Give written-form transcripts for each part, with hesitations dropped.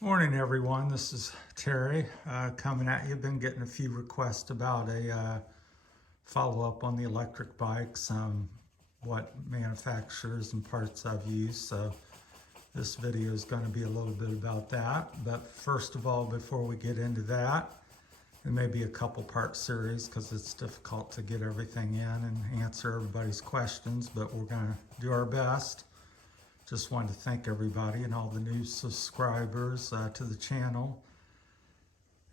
Morning, everyone. This is Terry coming at you. Been getting a few requests about a follow-up on the electric bikes, what manufacturers and parts I've used. So this video is going to be a little bit about that. But first of all, before we get into that, it may be a couple part series because it's difficult to get everything in and answer everybody's questions, but we're going to do our best. Just wanted to thank everybody and all the new subscribers to the channel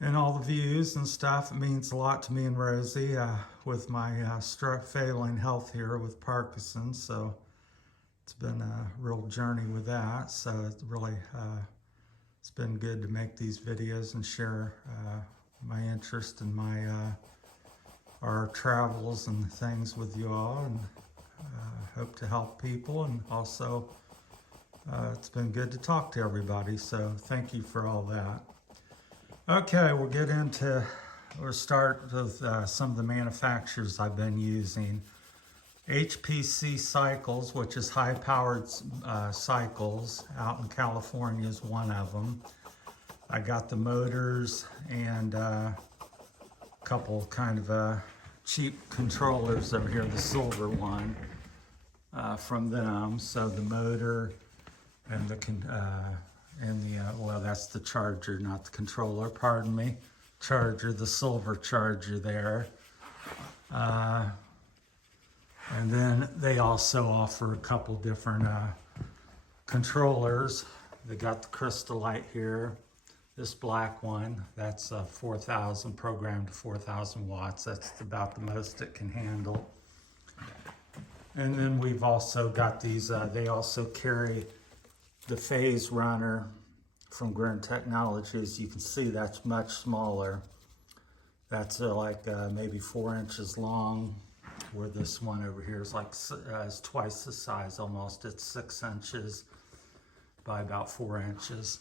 and all the views and stuff. It means a lot to me and Rosie with my failing health here with Parkinson's. So it's been a real journey with that. So it's really, it's been good to make these videos and share my interest in our travels and things with you all, and hope to help people, and also it's been good to talk to everybody, so thank you for all that. Okay, we'll start with some of the manufacturers I've been using. HPC Cycles, which is high-powered cycles out in California, is one of them. I got the motors and a couple kind of cheap controllers over here, the silver one from them. So the motor and well, that's the charger, not the controller, pardon me. Charger, the silver charger there. And then they also offer a couple different controllers. They got the Crystalite here. This black one, that's 4,000, programmed to 4,000 watts. That's about the most it can handle. And then we've also got these, they also carry the Phase Runner from Grin Technologies. You can see that's much smaller. That's like maybe 4 inches long, where this one over here is like is twice the size almost. It's 6 inches by about 4 inches.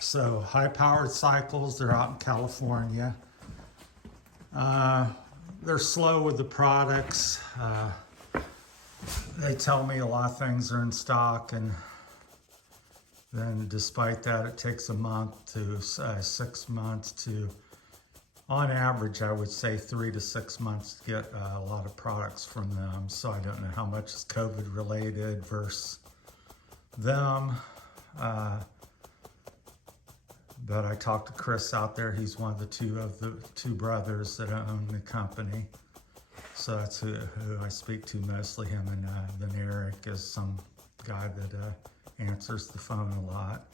So high-powered cycles, they're out in California. They're slow with the products. They tell me a lot of things are in stock, and then despite that, it takes a month to 6 months to, on average, I would say 3 to 6 months to get a lot of products from them. So I don't know how much is COVID related versus them. But I talked to Chris out there. He's one of the two brothers that own the company. So that's who I speak to mostly, him, and then Eric is some guy that answers the phone a lot.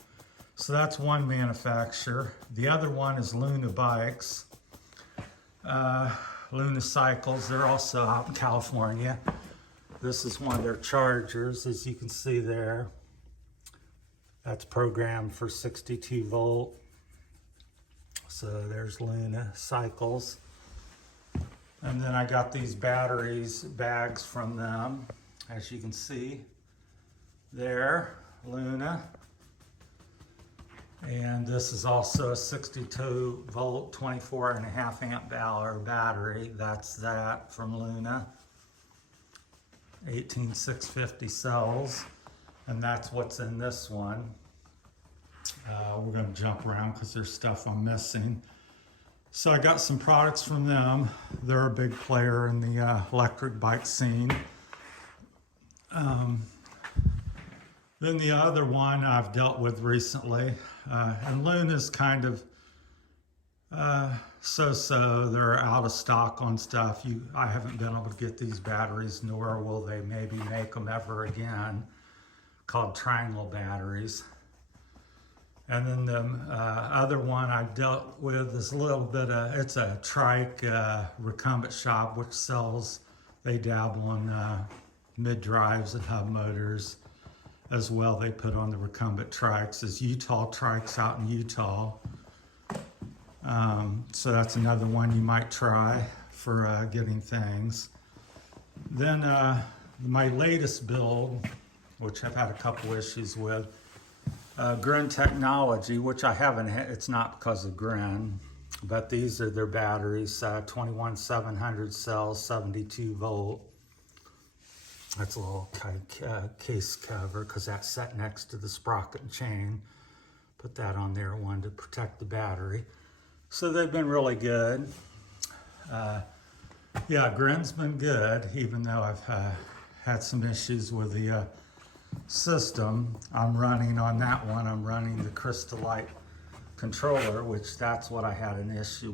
So that's one manufacturer. The other one is Luna Bikes. Luna Cycles, they're also out in California. This is one of their chargers, as you can see there. That's programmed for 62 volt. So there's Luna Cycles. And then I got these bags from them, as you can see there, Luna. And this is also a 62 volt, 24.5 amp hour battery. That's that from Luna. 18650 cells. And that's what's in this one. We're going to jump around because there's stuff I'm missing. So I got some products from them. They're a big player in the electric bike scene. Then the other one I've dealt with recently, and Luna's kind of so-so. They're out of stock on stuff. I haven't been able to get these batteries, nor will they maybe make them ever again, called Triangle batteries. And then the other one I've dealt with is a little bit of, it's a trike recumbent shop, which sells, they dabble in mid-drives and hub motors as well. They put on the recumbent trikes as Utah trikes out in Utah. So that's another one you might try for getting things. Then my latest build, which I've had a couple issues with, Grin Technology, which I haven't had, it's not because of Grin, but these are their batteries, 21700 cells, 72 volt. That's a little case cover because that's set next to the sprocket and chain. Put that on there, one to protect the battery. So they've been really good. Yeah, Grin's been good, even though I've had some issues with the system. I'm running on that one, I'm running the Crystalite controller, which that's what I had an issue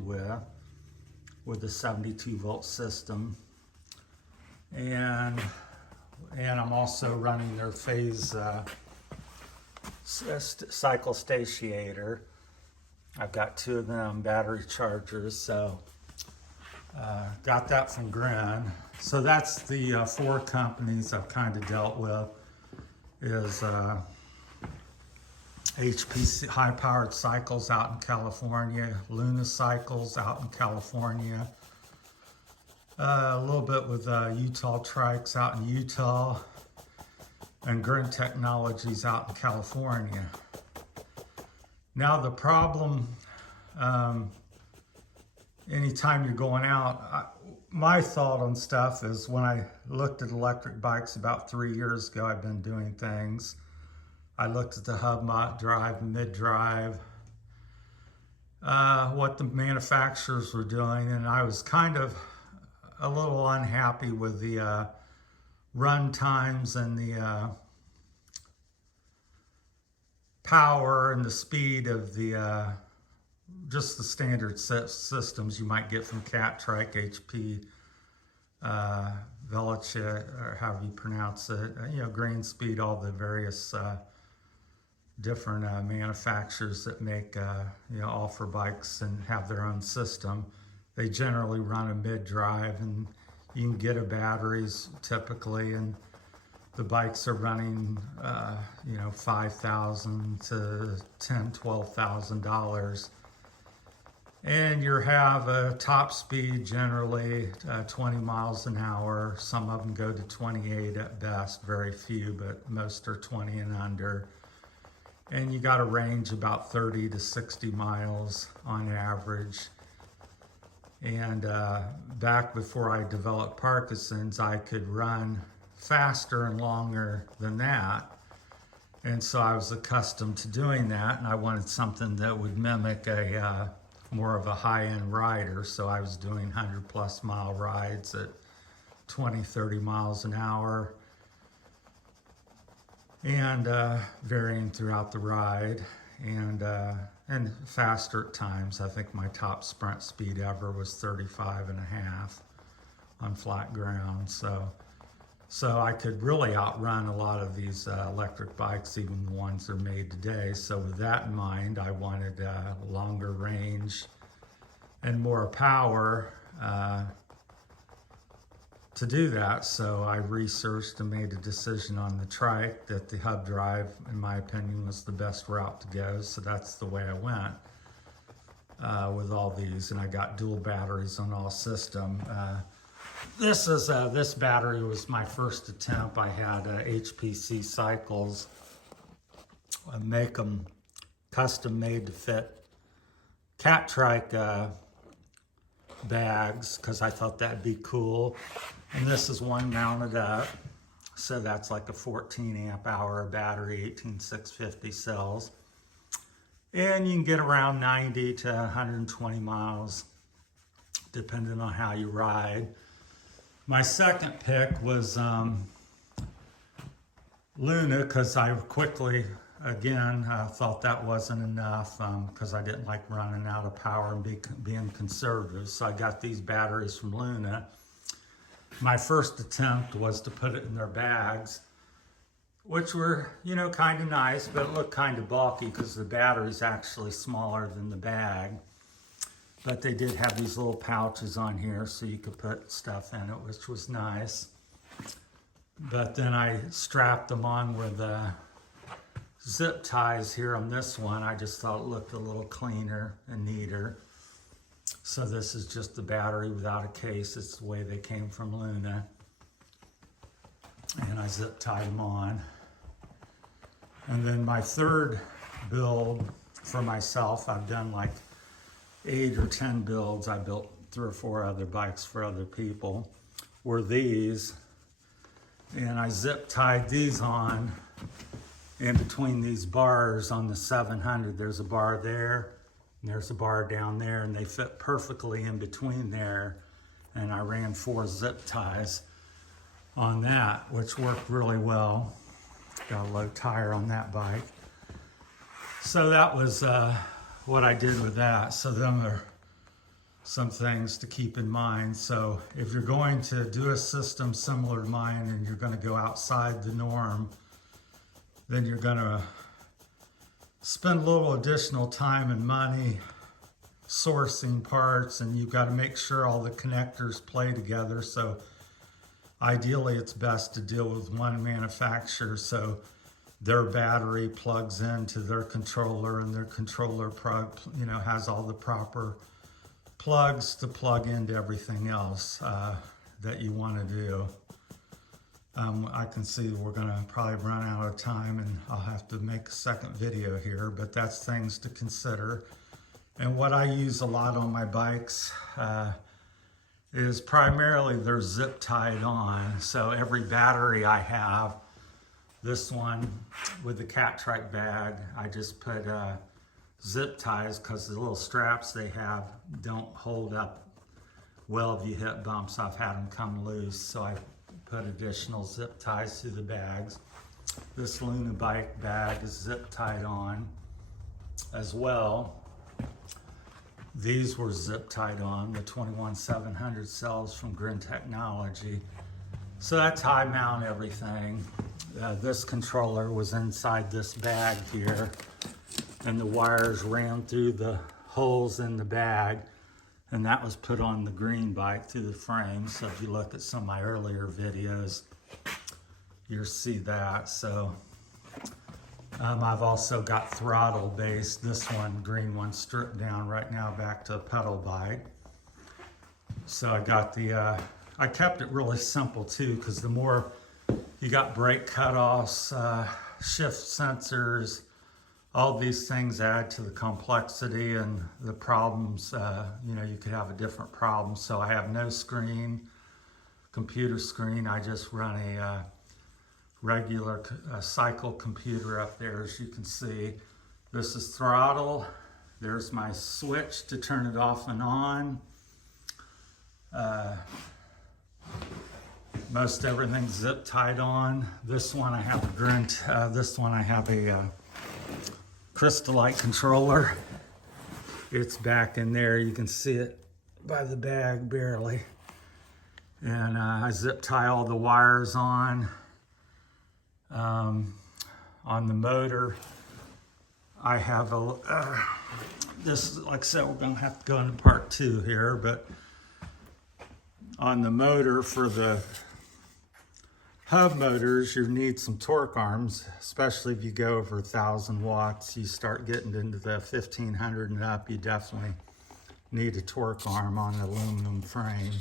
with the 72 volt system. And I'm also running their phase cycle statiator. I've got 2 of them battery chargers, so got that from Grin. So that's the 4 companies I've kind of dealt with, is HPC high-powered cycles out in California, Luna Cycles out in California, a little bit with Utah Trikes out in Utah, and Grin Technologies out in California. Now the problem, anytime you're going out, my thought on stuff is, when I looked at electric bikes about 3 years ago, I've been doing things. I looked at the hub drive, mid drive, what the manufacturers were doing, and I was kind of a little unhappy with the run times and the power and the speed of the just the standard systems you might get from Catrike, HP, Veloce, or however you pronounce it, Greenspeed, all the various different manufacturers that make offer bikes and have their own system. They generally run a mid-drive, and you can get a batteries typically, and the bikes are running $5,000 to $10,000-$12,000, and you have a top speed generally 20 miles an hour. Some of them go to 28 at best, very few, but most are 20 and under. And you got a range about 30 to 60 miles on average. And back before I developed Parkinson's, I could run faster and longer than that. And so I was accustomed to doing that, and I wanted something that would mimic a more of a high-end rider. So I was doing 100+ mile rides at 20, 30 miles an hour, and varying throughout the ride, and faster at times. I think my top sprint speed ever was 35.5 on flat ground. So I could really outrun a lot of these electric bikes, even the ones that are made today. So with that in mind, I wanted longer range and more power to do that. So I researched and made a decision on the trike that the hub drive, in my opinion, was the best route to go. So that's the way I went with all these, and I got dual batteries on all system. This battery was my first attempt. I had HPC Cycles, make them custom made to fit Catrike bags, because I thought that'd be cool. And this is one mounted up, so that's like a 14 amp hour battery, 18650 cells, and you can get around 90 to 120 miles depending on how you ride. My second pick was Luna, because I quickly, again, thought that wasn't enough, because I didn't like running out of power and being conservative. So I got these batteries from Luna. My first attempt was to put it in their bags, which were, kind of nice, but it looked kind of bulky because the battery's actually smaller than the bag. But they did have these little pouches on here so you could put stuff in it, which was nice. But then I strapped them on with zip ties here on this one. I just thought it looked a little cleaner and neater. So this is just the battery without a case. It's the way they came from Luna. And I zip tied them on. And then my third build for myself, I've done like 8 or 10 builds. I built 3 or 4 other bikes for other people, were these. And I zip tied these on in between these bars on the 700. There's a bar there, and there's a bar down there, and they fit perfectly in between there. And I ran 4 zip ties on that, which worked really well. Got a low tire on that bike. So that was what I did with that. So them are some things to keep in mind. So if you're going to do a system similar to mine and you're going to go outside the norm, then you're going to spend a little additional time and money sourcing parts, and you've got to make sure all the connectors play together. So ideally it's best to deal with one manufacturer, so their battery plugs into their controller, and their controller plug, has all the proper plugs to plug into everything else that you want to do. I can see we're going to probably run out of time, and I'll have to make a second video here, but that's things to consider. And what I use a lot on my bikes is primarily they're zip tied on. So every battery I have, this one with the Catrike bag, I just put zip ties because the little straps they have don't hold up well if you hit bumps. I've had them come loose, so I put additional zip ties through the bags. This Luna bike bag is zip tied on as well. These were zip tied on, the 21700 cells from Grin Technology. So that's how I mount everything. This controller was inside this bag here, and the wires ran through the holes in the bag, and that was put on the green bike through the frame. So if you look at some of my earlier videos, you'll see that. So I've also got throttle based, this one, green one, stripped down right now back to a pedal bike. So I got the, I kept it really simple too, because the more you got brake cutoffs, shift sensors, all these things add to the complexity and the problems. You could have a different problem. So I have no screen, computer screen. I just run a regular cycle computer up there, as you can see. This is throttle. There's my switch to turn it off and on. Most everything's zip tied on. This one I have a Grint. This one I have a Crystalite controller. It's back in there. You can see it by the bag barely. And I zip tie all the wires on. On the motor, I have this, like I said, we're going to have to go into part 2 here, but on the motor for the hub motors, you need some torque arms, especially if you go over 1,000 watts. You start getting into the 1,500 and up, you definitely need a torque arm on an aluminum frame.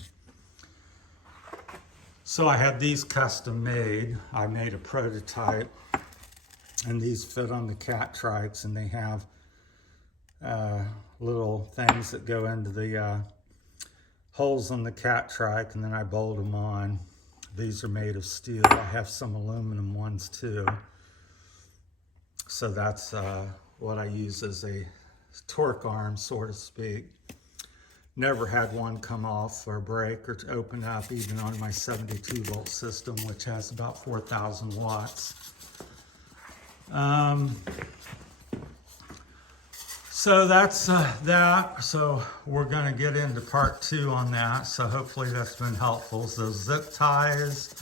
So I had these custom made. I made a prototype, and these fit on the Catrikes, and they have little things that go into the holes on the Catrike, and then I bolt them on. These are made of steel. I have some aluminum ones too. So that's what I use as a torque arm, so to speak. Never had one come off or break or to open up, even on my 72 volt system, which has about 4,000 watts. So that's that. So we're going to get into part 2 on that. So hopefully that's been helpful. So zip ties,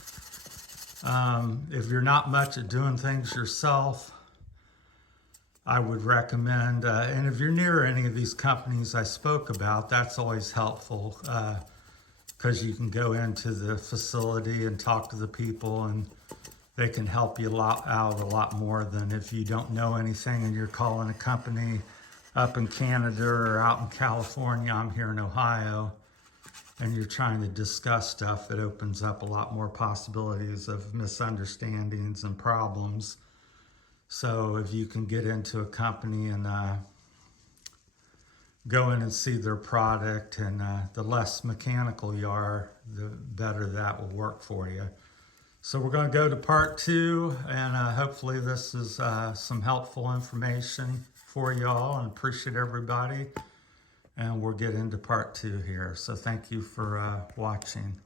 if you're not much at doing things yourself, I would recommend, and if you're near any of these companies I spoke about, that's always helpful, because you can go into the facility and talk to the people, and they can help you out a lot more than if you don't know anything and you're calling a company up in Canada or out in California. I'm here in Ohio, and you're trying to discuss stuff. It opens up a lot more possibilities of misunderstandings and problems. So if you can get into a company and go in and see their product, and the less mechanical you are, the better that will work for you. So we're going to go to part 2, and hopefully this is some helpful information for y'all, and appreciate everybody. And we'll get into part 2 here. So thank you for watching.